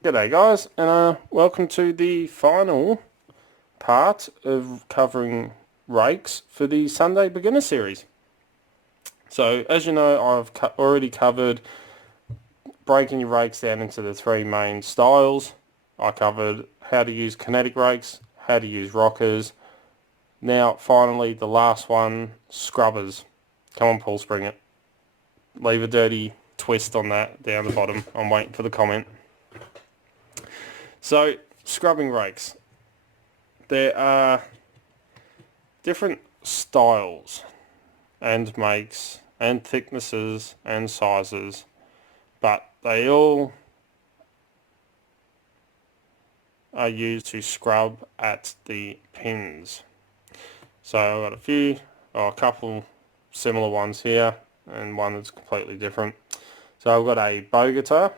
G'day guys, and welcome to the final part of covering rakes for the Sunday Beginner Series. So as you know, I've already covered breaking your rakes down into the three main styles. I covered how to use kinetic rakes, how to use rockers. Now finally the last one, scrubbers. Come on Paul, spring it. Leave a dirty twist on that down the bottom. I'm waiting for the comment. So, scrubbing rakes. There are different styles and makes and thicknesses and sizes, but they all are used to scrub at the pins. So I've got a couple similar ones here and one that's completely different. So I've got a bow guitar,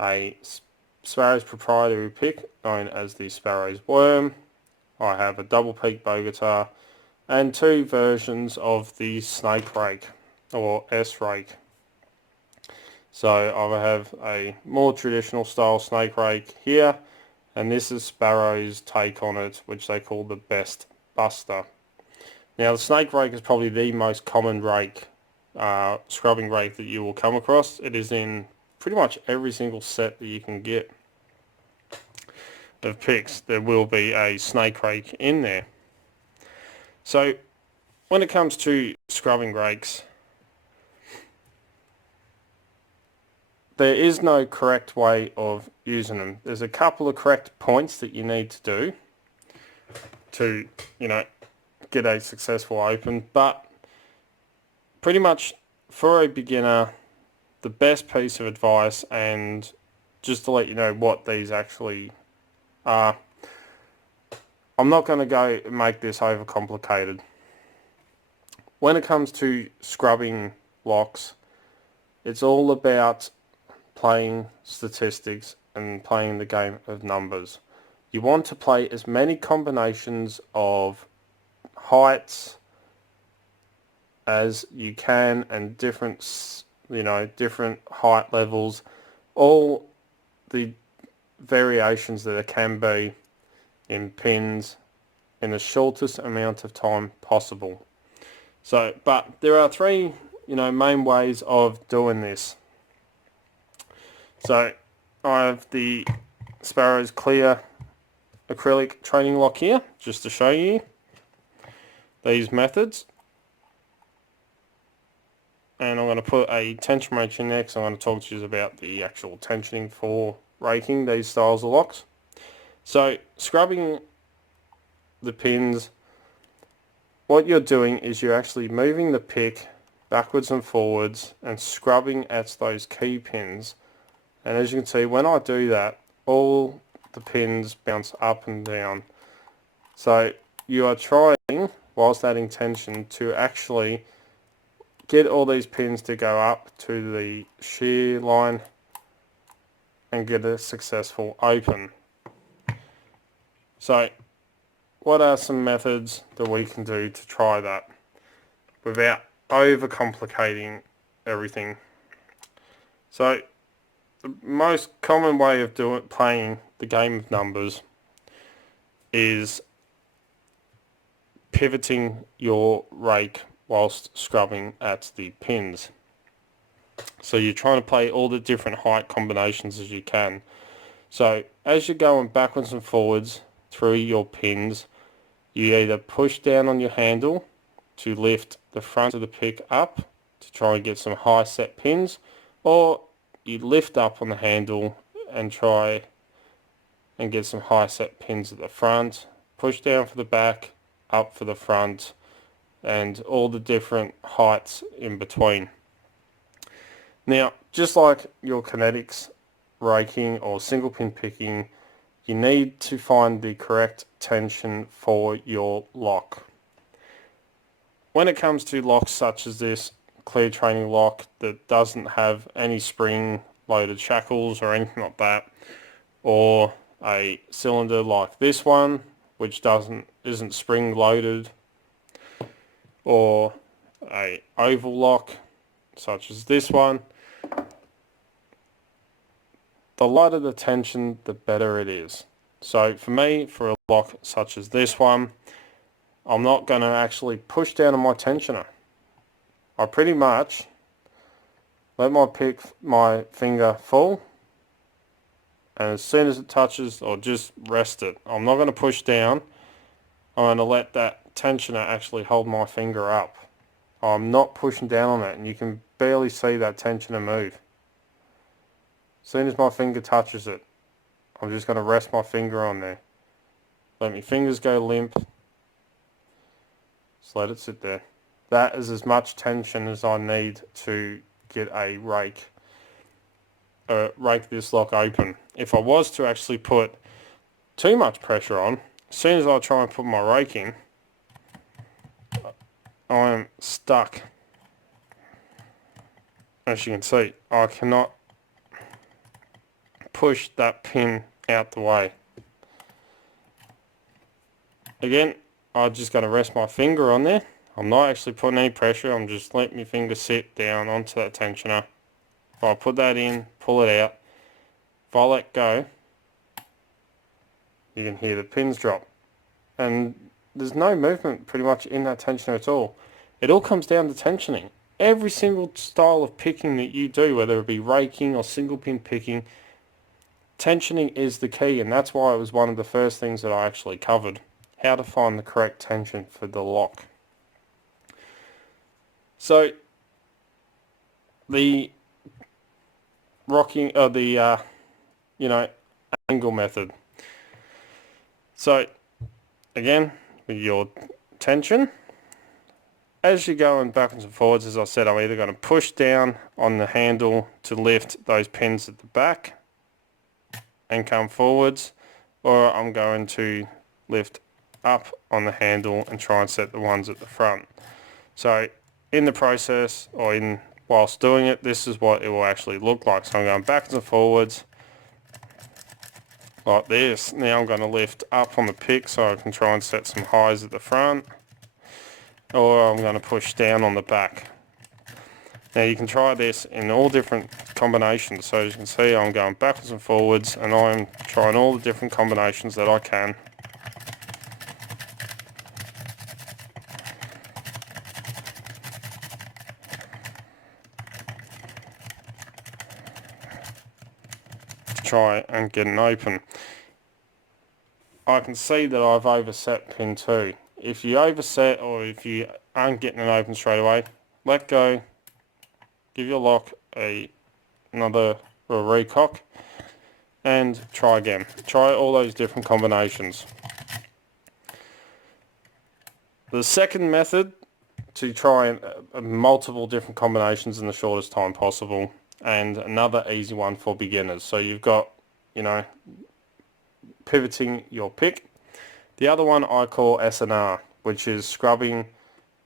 a Sparrow's proprietary pick known as the Sparrow's Worm. I have a double peak bow guitar and two versions of the snake rake or S rake. So I have a more traditional style snake rake here, and this is Sparrow's take on it, which they call the Best Buster. Now the snake rake is probably the most common rake, scrubbing rake that you will come across. It is in pretty much every single set that you can get of picks. There will be a snake rake in there. So when it comes to scrubbing rakes, there is no correct way of using them. There's a couple of correct points that you need to do to, get a successful open, but pretty much for a beginner, the best piece of advice, and just to let you know what these actually are, I'm not going to go make this overcomplicated. When it comes to scrubbing locks, it's all about playing statistics and playing the game of numbers. You want to play as many combinations of heights as you can and different height levels, all the variations that there can be in pins in the shortest amount of time possible. So, but there are three, main ways of doing this. So, I have the Sparrow's clear acrylic training lock here, just to show you these methods. And I'm going to put a tension wrench in there because I'm going to talk to you about the actual tensioning for raking these styles of locks. So, scrubbing the pins, what you're doing is you're actually moving the pick backwards and forwards and scrubbing at those key pins. And as you can see, when I do that, all the pins bounce up and down. So you are trying, whilst adding tension, to actually get all these pins to go up to the shear line and get a successful open. So what are some methods that we can do to try that without overcomplicating everything? So the most common way of playing the game of numbers is pivoting your rake whilst scrubbing at the pins. So you're trying to play all the different height combinations as you can. So as you're going backwards and forwards through your pins, you either push down on your handle to lift the front of the pick up to try and get some high set pins, or you lift up on the handle and try and get some high set pins at the front, push down for the back, up for the front, and all the different heights in between. Now, just like your kinetics raking or single pin picking, you need to find the correct tension for your lock. When it comes to locks such as this clear training lock that doesn't have any spring loaded shackles or anything like that, or a cylinder like this one which isn't spring loaded, or a oval lock such as this one, the lighter the tension, the better it is. So for me, for a lock such as this one, I'm not going to actually push down on my tensioner. I pretty much let my finger fall, and as soon as it touches, I'll just rest it. I'm not going to push down. I'm going to let that tensioner actually hold my finger up. I'm not pushing down on it, and you can barely see that tensioner move. As soon as my finger touches it, I'm just going to rest my finger on there. Let my fingers go limp. Just let it sit there. That is as much tension as I need to get a rake this lock open. If I was to actually put too much pressure on, as soon as I try and put my rake in, I am stuck. As you can see, I cannot push that pin out the way. Again, I'm just going to rest my finger on there. I'm not actually putting any pressure, I'm just letting my finger sit down onto that tensioner. If I put that in, pull it out, if I let go, you can hear the pins drop. And there's no movement pretty much in that tensioner at all. It all comes down to tensioning. Every single style of picking that you do, whether it be raking or single pin picking, tensioning is the key, and that's why it was one of the first things that I actually covered. How to find the correct tension for the lock. So the rocking, angle method. So again, with your tension, as you're going backwards and forwards, as I said, I'm either going to push down on the handle to lift those pins at the back and come forwards, or I'm going to lift up on the handle and try and set the ones at the front. So in the process, or whilst doing it, this is what it will actually look like. So I'm going backwards and forwards like this. Now I'm going to lift up on the pick so I can try and set some highs at the front, or I'm going to push down on the back. Now you can try this in all different combinations. So as you can see, I'm going backwards and forwards, and I'm trying all the different combinations that I can. To try and get an open. I can see that I've overset pin 2. If you overset, or if you aren't getting an open straight away, let go, give your lock another recock, and try again. Try all those different combinations. The second method, to try multiple different combinations in the shortest time possible, and another easy one for beginners. So you've got, pivoting your pick. The other one I call SNR, which is scrubbing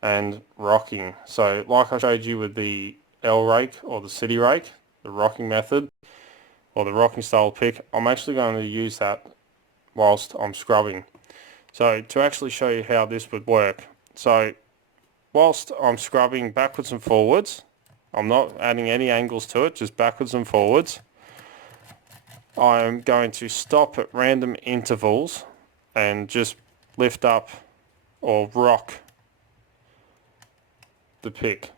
and rocking. So like I showed you with the L rake or the city rake, the rocking method or the rocking style pick, I'm actually going to use that whilst I'm scrubbing. So to actually show you how this would work, so whilst I'm scrubbing backwards and forwards, I'm not adding any angles to it, just backwards and forwards, I'm going to stop at random intervals and just lift up or rock the pick.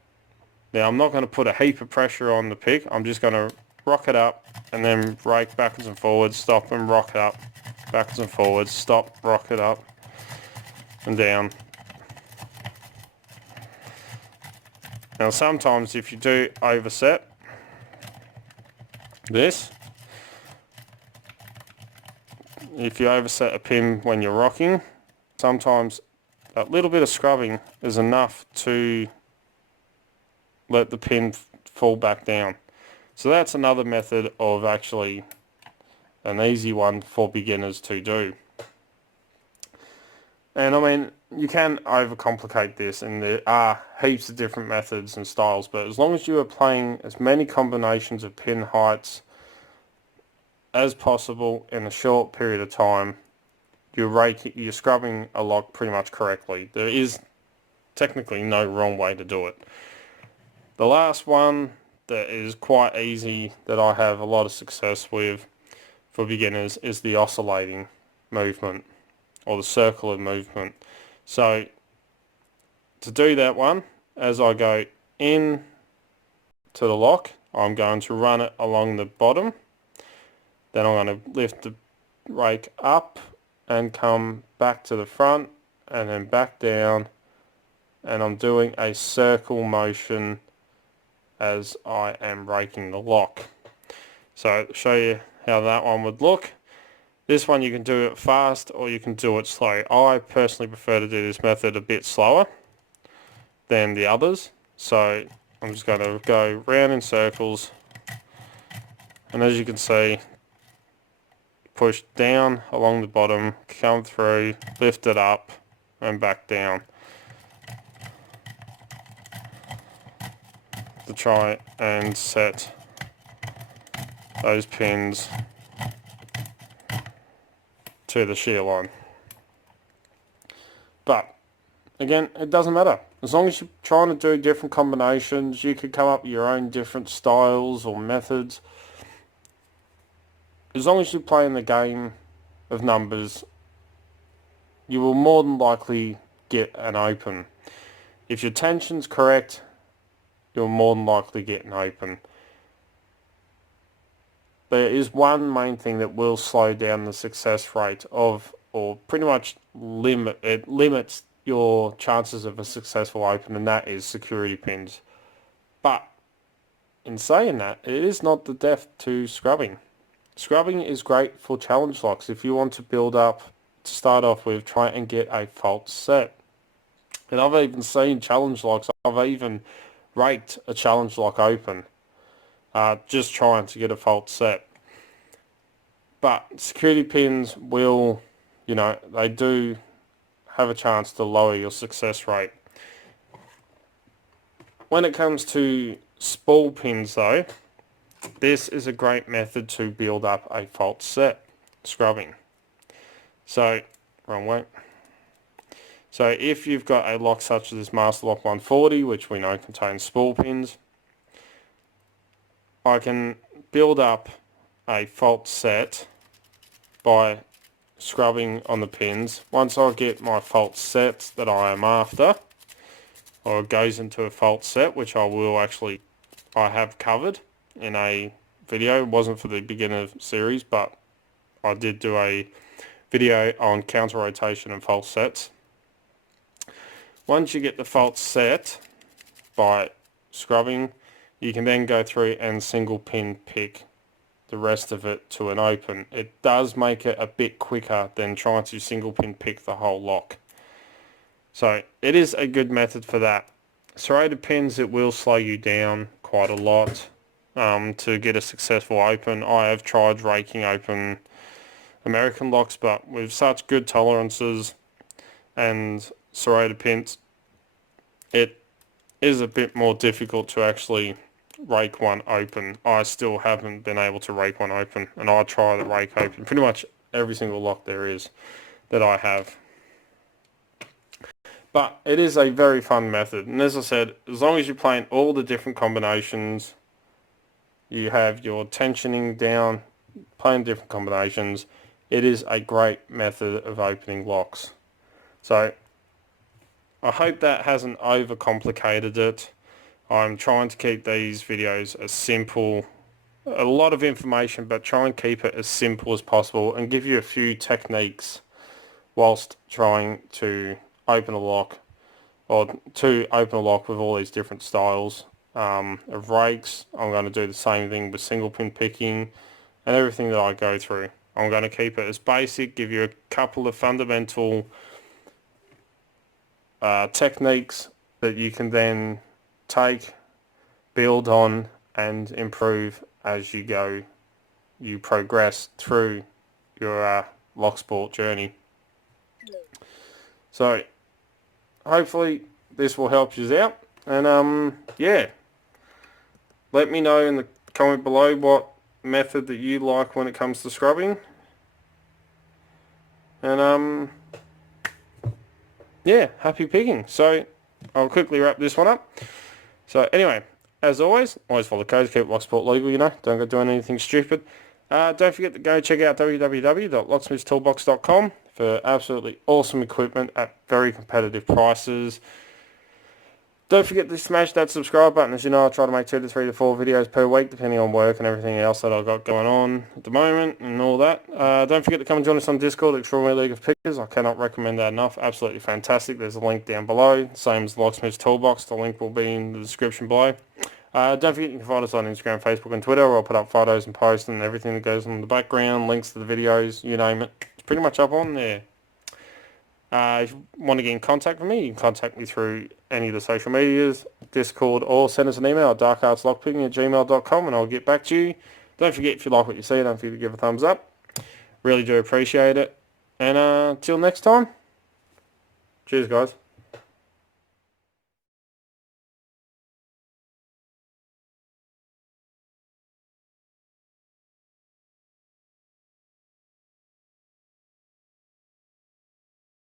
Now I'm not going to put a heap of pressure on the pick, I'm just going to rock it up and then rake backwards and forwards, stop and rock it up, backwards and forwards, stop, rock it up and down. Now sometimes if you do overset this, if you overset a pin when you're rocking, sometimes a little bit of scrubbing is enough to let the pin fall back down. So that's another method of actually an easy one for beginners to do. And I mean, you can overcomplicate this, and there are heaps of different methods and styles, but as long as you are playing as many combinations of pin heights as possible in a short period of time, you're scrubbing a lock pretty much correctly. There is technically no wrong way to do it. The last one that is quite easy, that I have a lot of success with, for beginners is the oscillating movement, or the circular movement. So to do that one, as I go in to the lock, I'm going to run it along the bottom. Then I'm going to lift the rake up and come back to the front and then back down, and I'm doing a circle motion as I am raking the lock. So to show you how that one would look, this one you can do it fast or you can do it slow. I personally prefer to do this method a bit slower than the others, so I'm just going to go round in circles, and as you can see, push down along the bottom, come through, lift it up and back down to try and set those pins to the shear line. But again, it doesn't matter. As long as you're trying to do different combinations, you could come up with your own different styles or methods. As long as you're playing the game of numbers, you will more than likely get an open. If your tension's correct, you'll more than likely get an open. There is one main thing that will slow down the success rate of, or pretty much limits your chances of a successful open, and that is security pins. But in saying that, it is not the death to scrubbing. Scrubbing is great for challenge locks. If you want to build up, to start off with, try and get a fault set. And I've even seen challenge locks, I've even raked a challenge lock open, just trying to get a fault set. But security pins will, they do have a chance to lower your success rate. When it comes to spool pins though, this is a great method to build up a fault set, scrubbing. So, wrong way. So if you've got a lock such as this Master Lock 140, which we know contains spool pins, I can build up a fault set by scrubbing on the pins. Once I get my fault set that I am after, or it goes into a fault set, which I have covered in a video. It wasn't for the beginner series, but I did do a video on counter rotation and fault sets. Once you get the fault set by scrubbing, you can then go through and single pin pick the rest of it to an open. It does make it a bit quicker than trying to single pin pick the whole lock. So it is a good method for that. Serrated pins, it will slow you down quite a lot to get a successful open. I have tried raking open American locks, but with such good tolerances and serrated pins, it is a bit more difficult to actually rake one open. I still haven't been able to rake one open, and I try to rake open pretty much every single lock there is that I have. But it is a very fun method, and as I said, as long as you're playing all the different combinations, you have your tensioning down, playing different combinations, it is a great method of opening locks. So I hope that hasn't overcomplicated it. I'm trying to keep these videos as simple, a lot of information, but try and keep it as simple as possible and give you a few techniques whilst trying to open a lock, or to open a lock with all these different styles of rakes. I'm going to do the same thing with single pin picking and everything that I go through. I'm going to keep it as basic, give you a couple of fundamental techniques that you can then take, build on and improve as you go, you progress through your Locksport journey. So hopefully this will help you out, and yeah, let me know in the comment below what method that you like when it comes to scrubbing, and yeah, happy picking. So I'll quickly wrap this one up. So anyway, as always follow the codes, keep Locksport legal, don't go doing anything stupid. Don't forget to go check out www.locksmithstoolbox.com for absolutely awesome equipment at very competitive prices. Don't forget to smash that subscribe button. As you know, I try to make 2 to 3 to 4 videos per week, depending on work and everything else that I've got going on at the moment and all that. Don't forget to come and join us on Discord, Extraordinary League of Pickers. I cannot recommend that enough. Absolutely fantastic. There's a link down below, same as the Locksmith's Toolbox. The link will be in the description below. Don't forget you can find us on Instagram, Facebook and Twitter, where I'll put up photos and posts and everything that goes on in the background, links to the videos, you name it. It's pretty much up on there. If you want to get in contact with me, you can contact me through any of the social medias, Discord, or send us an email at darkartslockpicking@gmail.com and I'll get back to you. Don't forget, if you like what you see, don't forget to give a thumbs up. Really do appreciate it. And till next time, cheers guys.